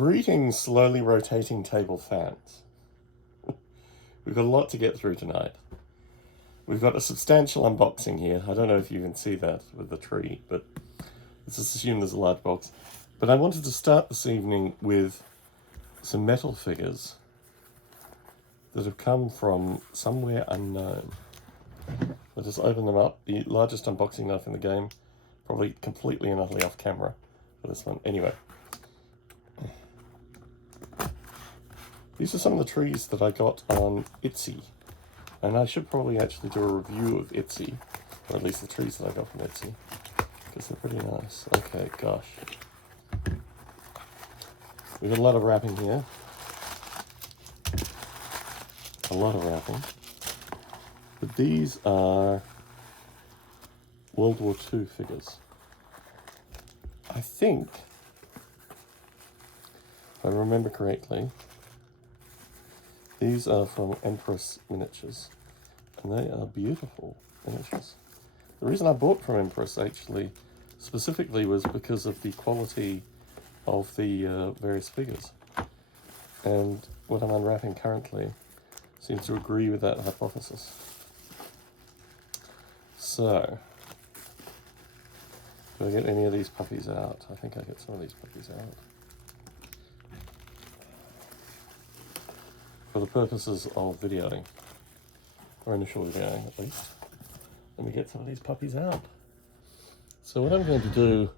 Greetings, slowly rotating table fans. We've got a lot to get through tonight. We've got a substantial unboxing here. I don't know if you can see that with the tree, but let's just assume there's a large box. But I wanted to start this evening with some metal figures that have come from somewhere unknown. I'll just open them up. The largest unboxing knife in the game, probably completely and utterly off camera for this one. Anyway. These are some of the trees that I got on Etsy. And I should probably actually do a review of Etsy, or at least the trees that I got from Etsy, because they're pretty nice. Okay, gosh. We've got a lot of wrapping here. A lot of wrapping. But these are World War II figures. I think, if I remember correctly, these are from Empress Miniatures, and they are beautiful miniatures. The reason I bought from Empress, actually, specifically, was because of the quality of the various figures. And what I'm unwrapping currently seems to agree with that hypothesis. So, do I get any of these puppies out? I think I get some of these puppies out. For the purposes of videoing, or initial videoing at least, let me get some of these puppies out. So what I'm going to do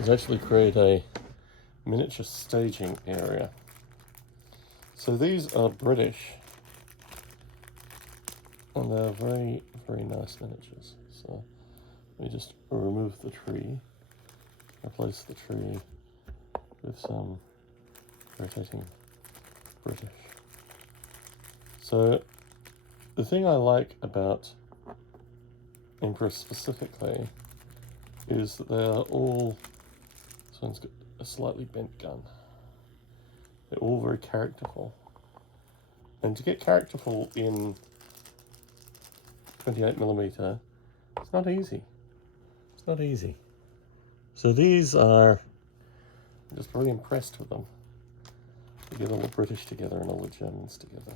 is actually create a miniature staging area. So these are British, and they're very, very nice miniatures. So let me just remove the tree, replace the tree with some rotating British. So, the thing I like about Empress specifically is that they are all, this one's got a slightly bent gun. They're all very characterful. And to get characterful in 28mm, it's not easy. It's not easy. So these are, I'm just really impressed with them. They get all the British together and all the Germans together.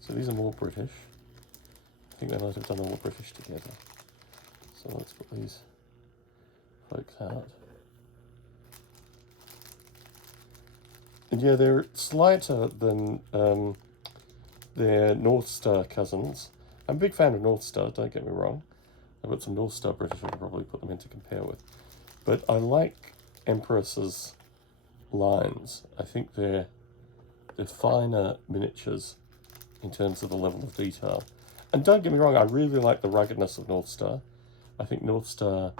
So these are more British. I think they might have done all the British together. So let's put these folks out. And yeah, they're slighter than their North Star cousins. I'm a big fan of North Star, don't get me wrong. I've got some North Star British I could probably put them in to compare with. But I like Empress's lines. I think they're finer miniatures in terms of the level of detail. And don't get me wrong, I really like the ruggedness of North Star. I think North Star,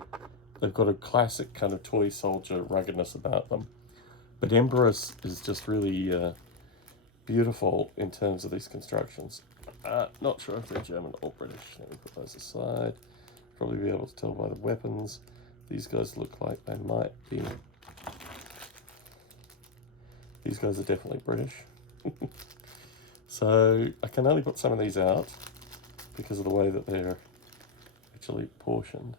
they've got a classic kind of toy soldier ruggedness about them. But Empress is just really beautiful in terms of these constructions. Not sure if they're German or British. Let me put those aside. Probably be able to tell by the weapons. These guys look like they might be. These guys are definitely British. So I can only put some of these out because of the way that they're actually portioned.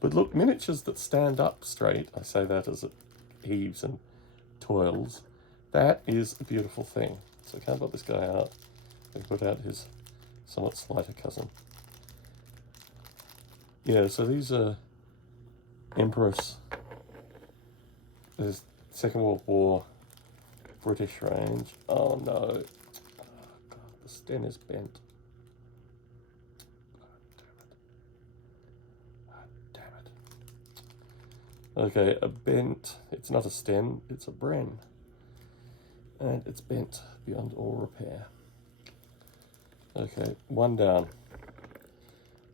But look, miniatures that stand up straight, I say that as it heaves and toils, that is a beautiful thing. So I can't put this guy out. I can put out his somewhat slighter cousin. Yeah, so these are Empress. There's Second World War British range. Oh no. The stem is bent. Damn it. Okay, a bent, it's not a stem, it's a bren. And it's bent beyond all repair. Okay, one down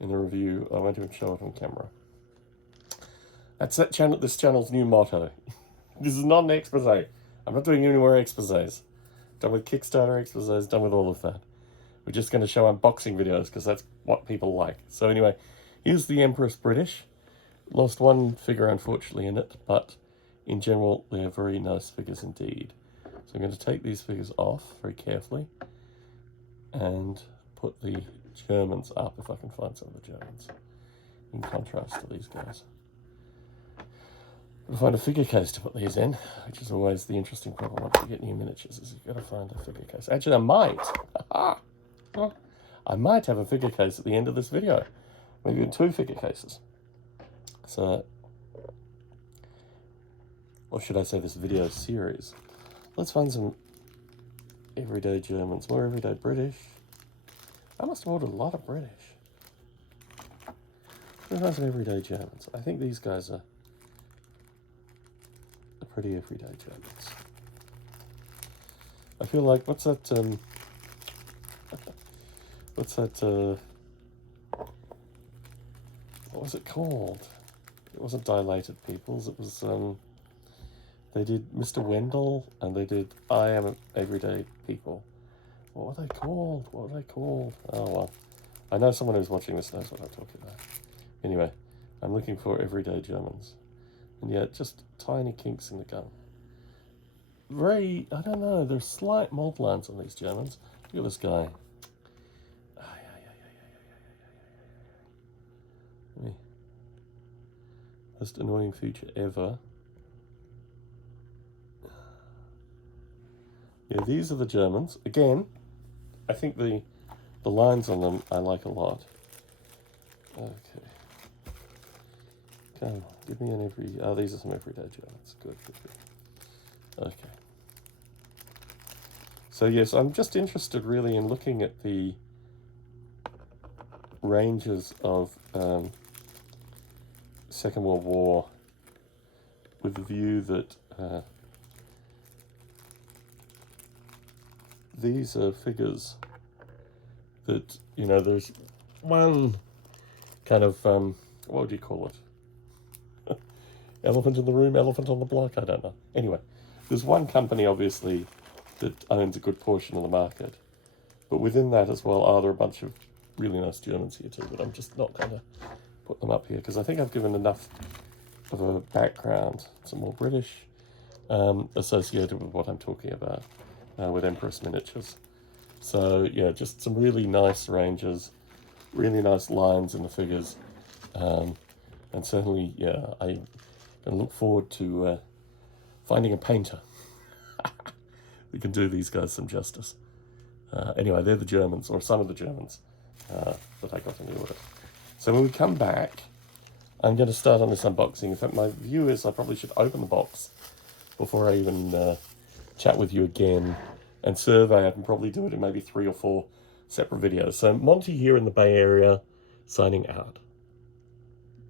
in the review. I won't even show it on camera. That's this channel's new motto. This is not an expose. I'm not doing any more exposés. Done with Kickstarter exposés, done with all of that. We're just going to show unboxing videos because that's what people like. So anyway, here's the Empress British. Lost one figure, unfortunately, in it, but in general, they're very nice figures indeed. So I'm going to take these figures off very carefully and put the Germans up, if I can find some of the Germans, in contrast to these guys. Gotta find a figure case to put these in, which is always the interesting problem once you get new miniatures, is you've got to find a figure case. Actually, I might. I might have a figure case at the end of this video. Maybe even 2 figure cases. So, or should I say this video series? Let's find some everyday Germans, more everyday British. I must have ordered a lot of British. Let's find some everyday Germans. I think these guys are pretty everyday Germans. I feel like, what's that, what was it called? It wasn't Dilated Peoples, it was, they did Mr. Wendell, and they did I Am Everyday People. What were they called? What were they called? Oh, well. I know someone who's watching this knows what I'm talking about. Anyway, I'm looking for everyday Germans. And yet, just tiny kinks in the gun. Very, I don't know, there's slight mold lines on these Germans. Look at this guy. Most annoying feature ever. Yeah, these are the Germans. Again, I think the lines on them I like a lot. Okay. Come on, give me an every... Oh, these are some everyday Germans. Good, good, good. Okay. So yes, I'm just interested really in looking at the ranges of Second World War with the view that these are figures that, you know, there's one kind of, what would you call it? Elephant in the room, elephant on the block, I don't know. Anyway, there's one company, obviously, that owns a good portion of the market. But within that as well are there a bunch of really nice Germans here too, but I'm just not going to put them up here because I think I've given enough of a background, some more British, associated with what I'm talking about with Empress Miniatures. So yeah, just some really nice ranges, really nice lines in the figures, and certainly, yeah, I can look forward to finding a painter who can do these guys some justice. Anyway, they're the Germans, or some of the Germans that I got in the order. So when we come back, I'm going to start on this unboxing. In fact, my view is I probably should open the box before I even chat with you again and survey. I can probably do it in maybe 3 or 4 separate videos. So Monty here in the Bay Area, signing out.